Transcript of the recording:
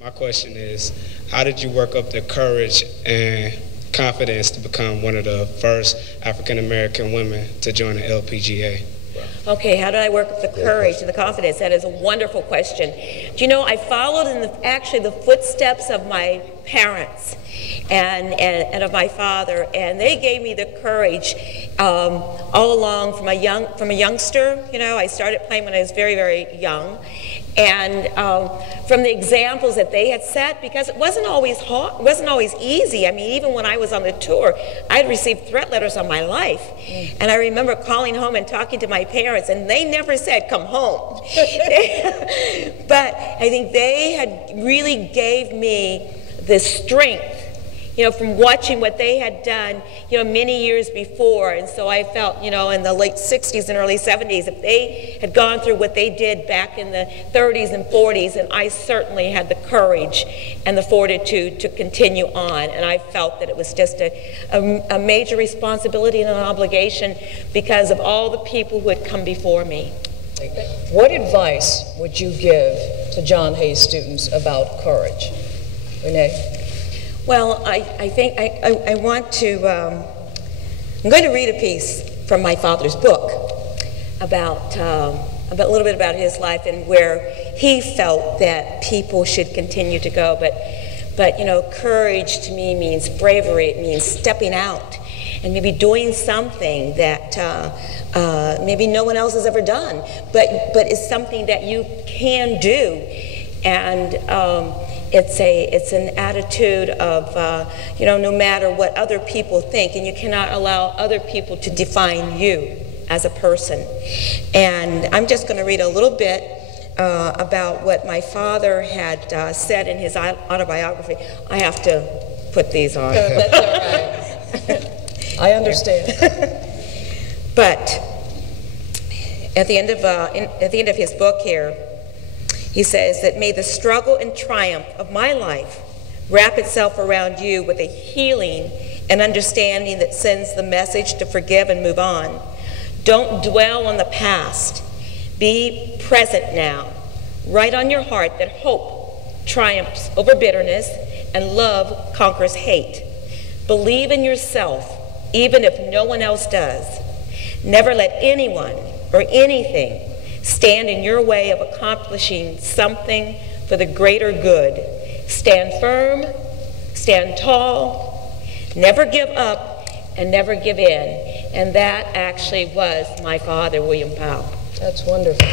My question is, how did you work up the courage and confidence to become one of the first African-American women to join the LPGA? Okay, how did I work up the courage and the confidence? That is a wonderful question. Do you know, I followed in actually the footsteps of my parents and of my father, and they gave me the courage all along from a youngster. You know, I started playing when I was very, very young, and from the examples that they had set, because it wasn't always hard, it wasn't always easy. I mean, even when I was on the tour, I'd received threat letters on my life, and I remember calling home and talking to my parents, and they never said, "Come home." But I think they had really gave me the strength, you know, from watching what they had done, you know, many years before. And so I felt, you know, in the late 60s and early 70s, if they had gone through what they did back in the 30s and 40s, and I certainly had the courage and the fortitude to continue on. And I felt that it was just a major responsibility and an obligation because of all the people who had come before me. What advice would you give to John Hayes students about courage? Renee? Well, I think I want to, I'm going to read a piece from my father's book about a little bit about his life and where he felt that people should continue to go. But you know, courage to me means bravery. It means stepping out and maybe doing something that maybe no one else has ever done, but it's something that you can do. And it's an attitude of, you know, no matter what other people think, and you cannot allow other people to define you as a person. And I'm just going to read a little bit about what my father had said in his autobiography. I have to put these on. That's all right. I understand. But at the end of his book here, he says that may the struggle and triumph of my life wrap itself around you with a healing and understanding that sends the message to forgive and move on. Don't dwell on the past. Be present now. Write on your heart that hope triumphs over bitterness and love conquers hate. Believe in yourself, even if no one else does. Never let anyone or anything stand in your way of accomplishing something for the greater good. Stand firm, stand tall, never give up, and never give in. And that actually was my father, William Powell. That's wonderful.